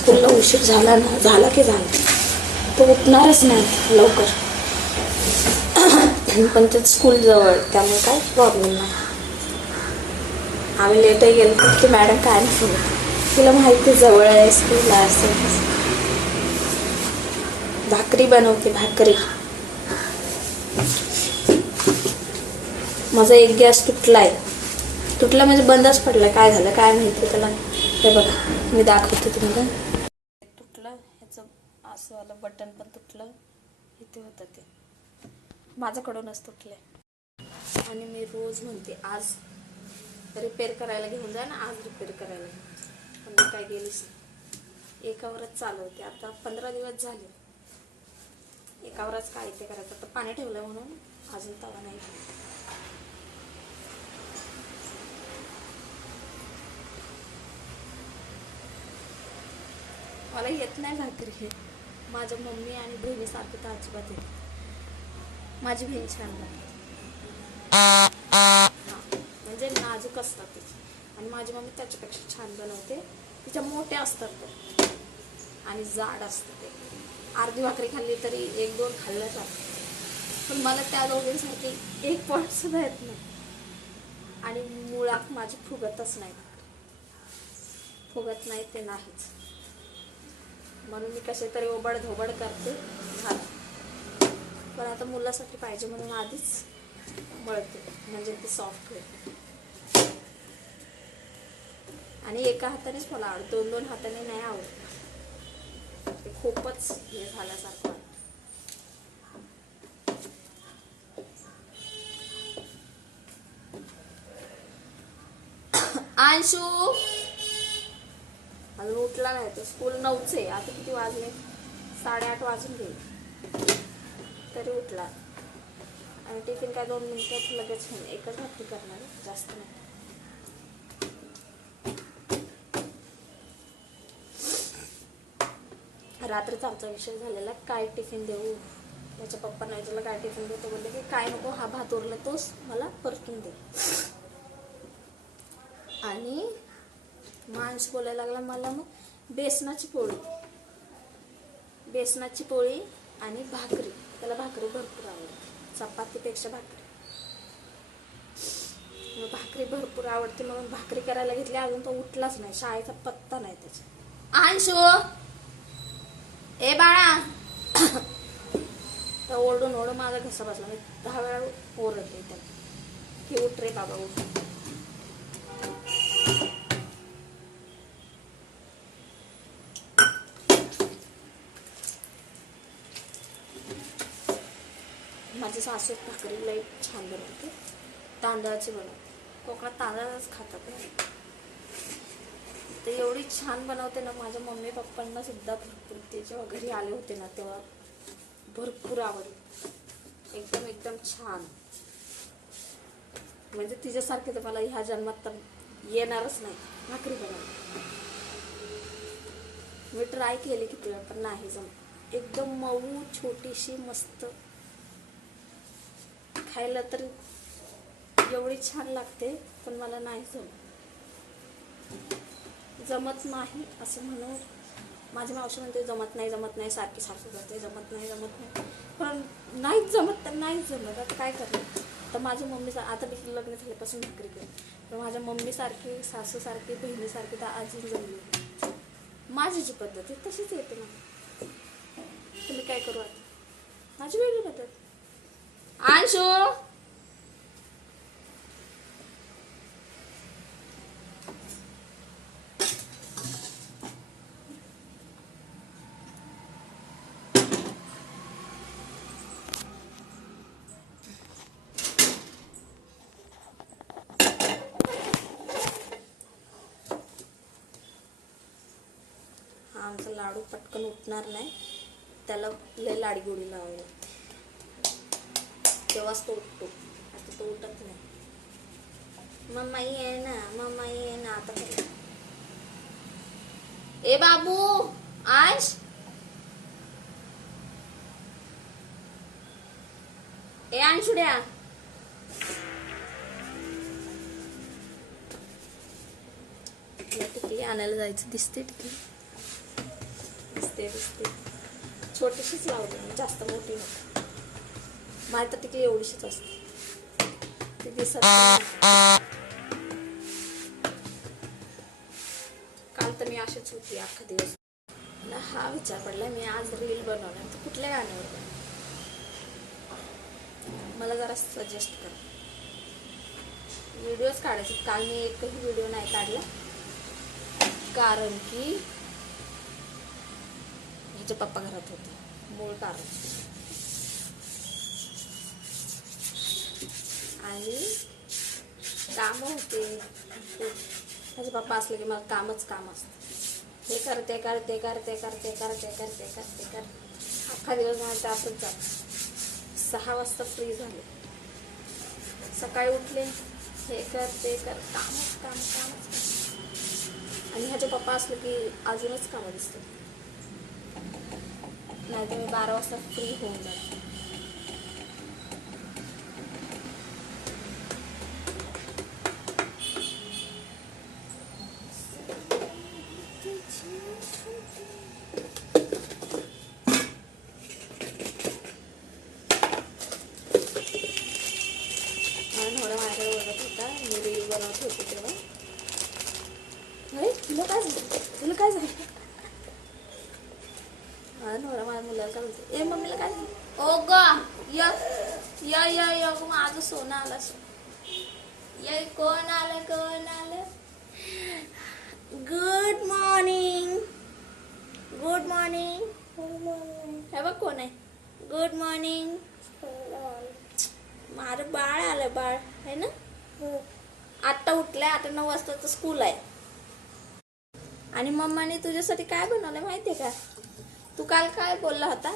स्कूलला उशीर झाला ना, झाला की झाला, तो उठणारच नाही लवकर. पण ते स्कूल जवळ, त्यामुळे काय प्रॉब्लेम नाही. आम्ही लेटही गेलो तर ती मॅडम काय नाही बोलत, तिला माहिती जवळ आहे स्कूलला. असं भाकरी बनवते, भाकरी. माझा एक गॅस तुटलाय. तुटला म्हणजे बंदच पडलाय. काय झालं काय माहिती त्याला. हे बघा मी दाखवते तुम्हाला. तुटलं ह्याचं असं वालं बटन पण तुटलं. इथे होतं ते माझ्याकडूनच तुटलंय. आणि मी रोज म्हणते आज रिपेअर करायला घेऊन जा ना, आज रिपेअर करायला घेऊन. पण मी काय गेलीच नाही. एकावरच चालवते. आता 15 दिवस झाले एकावरच. काय ते करायचं. आता पाणी ठेवलं म्हणून अजून तवा नाही. मला येत नाही भाकरी हे. माझ्या मम्मी आणि बहिणीसारखं तर अजिबात येत. माझी बहीण छान बनवते. म्हणजे नाजूक असतात तिचे. आणि माझी मम्मी त्याच्यापेक्षा छान बनवते. तिच्या मोठ्या असतात आणि जाड असतं ते. अर्धी भाकरी खाल्ली तरी 1-2 खाल्लं जातं. पण मला त्या दोघींसारखी एक पॉईंट सुद्धा येत नाही. आणि मुळात माझी फुगतच नाही. फुगत नाही ते नाहीच. म्हणून मी कसे तरी ओबड धोबड करते. झालं. पण आता मुलासाठी पाहिजे म्हणून आधीच मळते, म्हणजे ती सॉफ्ट होते. आणि एका हातानेच मला आवडत, 2-2 हाताने नाही आवडत. ते खूपच हे झाल्यासारखं. अंशू अजून उठला नाही. तो स्कूल 9च आहे. आता किती वाजले? 8:30 वाजून गेले तरी उठला. आणि टिफिन काय 2 मिनिटात लगेच होईल. एकच भाकरी करणार, जास्त नाही. रात्रीचा आमचा विषय झालेला, काय टिफिन देऊ. त्याच्या पप्पांना विचारलं काय टिफिन देऊ. तो बोलले की काय नको, हा भात उरला तोच मला परतून दे. आणि माणूस बोलायला लागला मला मग बेसनाची पोळी आणि भाकरी. त्याला भाकरी भरपूर आवडते, चपातीपेक्षा भाकरी. मग भाकरी भरपूर आवडते म्हणून भाकरी करायला घेतली. अजून तो उठलाच नाही. शाळेचा पत्ता नाही त्याचा. अंशू ए बाळा. तर ओरडून ओरडून माझा घसा बसला. मी 10 वेळा ओरडले त्याला की उठ रे बाबा उठ. माझी सासू भाकरी लई छान बनवते. तांदळाची बनवते. कोकणात तांदळाच खातात ना. ते एवढी छान बनवते ना. माझ्या मम्मी पप्पांना सुद्धा भरपूर, ते जेव्हा घरी आले होते ना तेव्हा भरपूर आवडली. एकदम एकदम छान. म्हणजे तिच्यासारखे तर मला ह्या जन्मात तर येणारच नाही भाकरी बनवायला. मी ट्राय केली किती वेळा पण नाही जमत. एकदम मऊ, छोटीशी, मस्त. खायला तर एवढी छान लागते पण मला नाही जमत नाही असं म्हणून. माझी मावशी म्हणते जमत नाही सारखी सासू करते, जमत नाही. पण नाहीच जमत तर नाहीच जमत. आता काय करणार. तर माझ्या मम्मीचा आता मी लग्न झाल्यापासून भाकरी करते. पण माझ्या मम्मीसारखी, सासूसारखी, बहिणीसारखी तर अजून जमली. माझी जी पद्धत आहे तशीच येते ना. तुम्ही काय करू आता. माझी वेगळी पद्धत. अंशू आमचा लाडू पटकन उठणार नाही. त्याला लय लाडीगोडी लावावी लागते तेव्हाच तो उठतो. आता तो उठत नाही. मम्मा ये ना आता. ए बाबू अंश ए अंशुड्या. टिकली आणायला जायचं दिसते. टिकली दिसते दिसते. छोटीशीच लावली मी, जास्त मोठी नको. माझी तर टिकली एवढीशीच असते, ती दिसत नाही. काल तर मी अशीच होती अख्खा दिवस. मला हा विचार पडला, मी आज रील बनवणार तर कुठल्या गाण्यावर बनवणार? मला जरा सजेस्ट कर. व्हिडिओज काढायचे. काल मी एकही व्हिडिओ नाही काढला, कारण की हिचे पप्पा घरात होते, मूळ कारण. आणि कामं होते. माझे पप्पा असले की मला कामच काम असतं. हे कर ते कर ते कर ते कर ते कर ते कर ते कर ते कर. अख्खा दिवस मला त्यातच जात. 6 वाजता फ्री झाले. सकाळी उठले, हे कर ते कर, कामच काम कामच. आणि ह्याचे पप्पा असले की अजूनच कामं दिसतात. नाही तर मी 12 वाजता फ्री होऊन जाते. नवरा माझ्याकडे बघत होता, मी रील बनवत होते तेव्हा. अरे तुला काय झालं, तुला काय झालं? माझा नवरा माझ्या मुलाला काय बोलतो, ए मम्मीला काय झालं? ओ ग य य य य माझं सोनं आलं. ये कोण आलं कोण आलं? Good morning good morning. हे बघ कोण आहे. Good morning. माझं बाळ आलं, बाळ आहे ना. आता उठलंय, आता 9 वाजताचं स्कूल आहे. आणि मम्माने तुझ्यासाठी काय बनवलंय माहितीये का? तू काल काय बोलला होता?